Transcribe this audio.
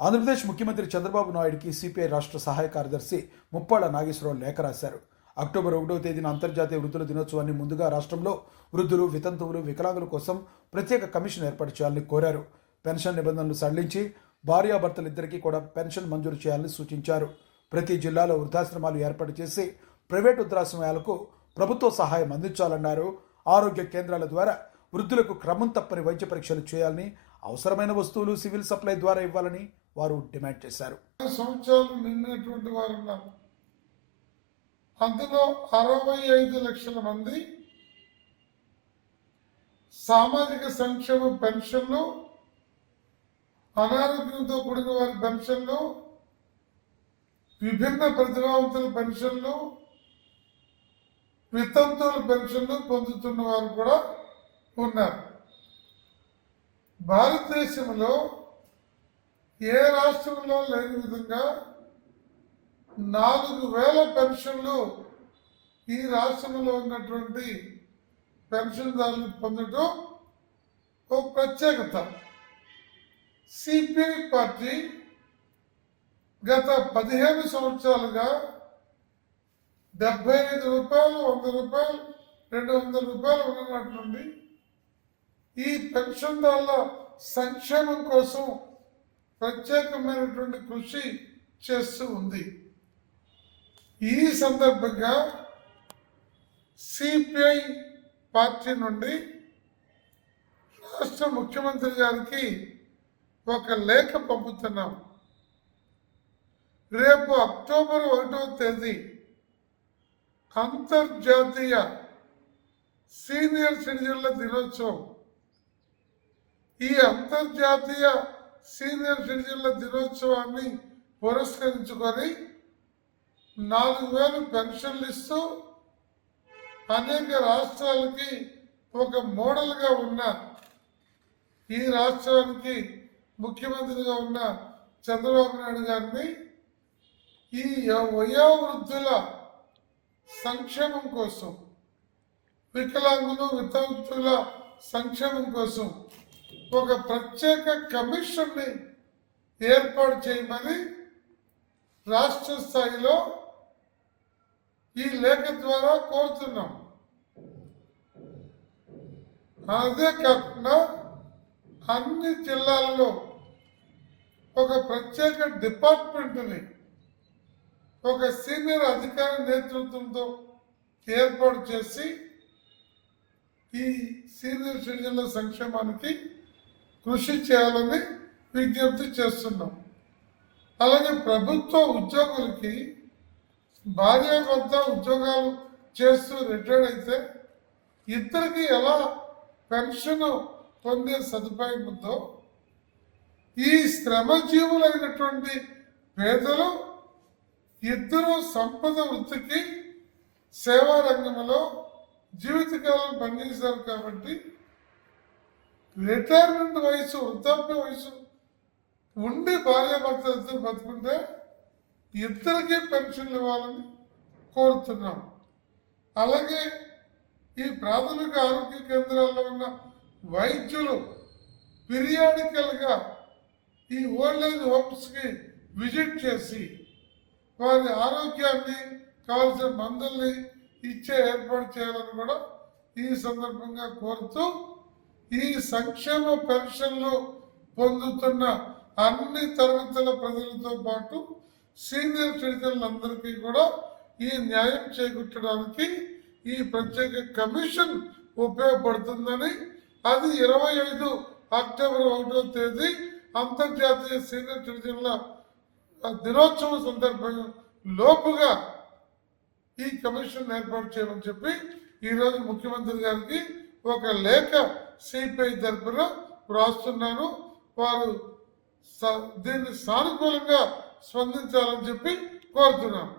ఆంధ్రప్రదేశ్ ముఖ్యమంత్రి చంద్రబాబు నాయుడుకి సిపిఐ రాష్ట్ర సహాయ కార్యదర్శి ముప్పాళ్ల నాగేశ్వరరావు లేఖ రాశారు. అక్టోబర్ 1వ తేదీన అంతర్జాతీయ వృద్ధుల దినోత్సవాన్ని ముందుగా రాష్ట్రంలో వృద్ధులు, వితంతువులు, వికలాంగుల కోసం ప్రత్యేక కమిషన్ ఏర్పాటు చేయాలని కోరారు. పెన్షన్ నిబంధనలు సడలించి భార్యాభర్తలిద్దరికీ కూడా పెన్షన్ మంజూరు చేయాలని సూచించారు. ప్రతి జిల్లాలో వృద్ధాశ్రమాలు ఏర్పాటు చేసి ప్రైవేటు వృద్ధాశ్రమాలకు ప్రభుత్వ సహాయం అందించాలన్నారు. ఆరోగ్య కేంద్రాల ద్వారా వృద్ధులకు క్రమం తప్పని వైద్య పరీక్షలు చేయాలని, అవసరమైన వస్తువులు సివిల్ సప్లై ద్వారా ఇవ్వాలని వారు డిమాండ్ చేశారు. సంవత్సరాలు నిన్నటువంటి వారు ఉన్నారు. అందులో 65 లక్షల మంది సామాజిక సంక్షేమ పెన్షన్లు, అనారోగ్యంతో కూడిన వారి పెన్షన్లు, విభిన్న ప్రతిభావంతుల పెన్షన్లు, వితంతువుల పెన్షన్లు పొందుతున్న వారు కూడా ఉన్నారు. భారతదేశంలో ఏ రాష్ట్రంలో లేని విధంగా 4,000 పెన్షన్లు ఈ రాష్ట్రంలో ఉన్నటువంటి పెన్షన్దారులు పొందడం ఒక ప్రత్యేకత. సిపిఐ పార్టీ గత 15 సంవత్సరాలుగా 75 రూపాయలు, 100 రూపాయలు, 200 రూపాయలు ఉన్నటువంటి ఈ పెన్షన్దారుల సంక్షేమం కోసం ప్రత్యేకమైనటువంటి కృషి చేస్తూ ఉంది. ఈ సందర్భంగా సిపిఐ పార్టీ నుండి రాష్ట్ర ముఖ్యమంత్రి గారికి ఒక లేఖ పంపుతున్నాం. రేపు అక్టోబర్ 1వ తేదీ అంతర్జాతీయ సీనియర్ సిటిజన్ల దినోత్సవం. ఈ అంతర్జాతీయ సీనియర్ సిటిజన్ల దినోత్సవాన్ని పురస్కరించుకొని 4,000 పెన్షన్లు ఇస్తూ అనేక రాష్ట్రాలకి ఒక మోడల్గా ఉన్న ఈ రాష్ట్రానికి ముఖ్యమంత్రిగా ఉన్న చంద్రబాబు నాయుడు గారిని ఈ వయోవృద్ధుల సంక్షేమం కోసం, వికలాంగులు, వితంతువుల సంక్షేమం కోసం ఒక ప్రత్యేక కమిషన్ని ఏర్పాటు చేయమని రాష్ట్ర స్థాయిలో ఈ లేఖ ద్వారా కోరుతున్నాం. అదే కాకుండా అన్ని జిల్లాలలో ఒక ప్రత్యేక డిపార్ట్మెంట్ని ఒక సీనియర్ అధికారి నేతృత్వంతో ఏర్పాటు చేసి ఈ సీనియర్ సిటిజన్ల సంక్షేమానికి కృషి చేయాలని విజ్ఞప్తి చేస్తున్నాం. అలాగే ప్రభుత్వ ఉద్యోగులకి భార్యాభర్త ఉద్యోగాలు చేస్తూ రిటైర్డ్ అయితే ఇద్దరికి ఎలా పెన్షన్ పొందే సదుపాయం ఉందో, ఈ శ్రమజీవులైనటువంటి పేదలు ఇద్దరు సంపద వృత్తికి సేవా రంగంలో జీవితకాలం పనిచేశారు కాబట్టి రిటైర్మెంట్ వయసు, వృద్ధాప్య వయసు ఉండి భార్యాభర్తలతో బతుకుంటే ఇద్దరికీ పెన్షన్లు ఇవ్వాలని కోరుతున్నాం. అలాగే ఈ ప్రాథమిక ఆరోగ్య కేంద్రాల్లో ఉన్న వైద్యులు పీరియాడికల్గా ఈ ఓల్డ్ ఏజ్ హోమ్స్కి విజిట్ చేసి వారి ఆరోగ్యాన్ని, కావాల్సిన మందుల్ని ఇచ్చే ఏర్పాటు చేయాలని కూడా ఈ సందర్భంగా కోరుతూ, ఈ సంక్షేమ పెన్షన్లు పొందుతున్న అన్ని తరగతుల ప్రజలతో పాటు సీనియర్ సిటిజన్లందరికీ కూడా ఈ న్యాయం చేకూర్చడానికి ఈ ప్రత్యేక కమిషన్ ఉపయోగపడుతుందని, అది 25 అక్టోబర్ 1వ తేదీ అంతర్జాతీయ సీనియర్ సిటిజన్ల దినోత్సవం సందర్భంగా లోపుగా ఈ కమిషన్ ఏర్పాటు చేయమని చెప్పి ఈరోజు ముఖ్యమంత్రి గారికి ఒక లేఖ సిపిఐ తరఫున రాస్తున్నాను. వారు దీన్ని సానుకూలంగా స్పందించాలని చెప్పి కోరుతున్నాను.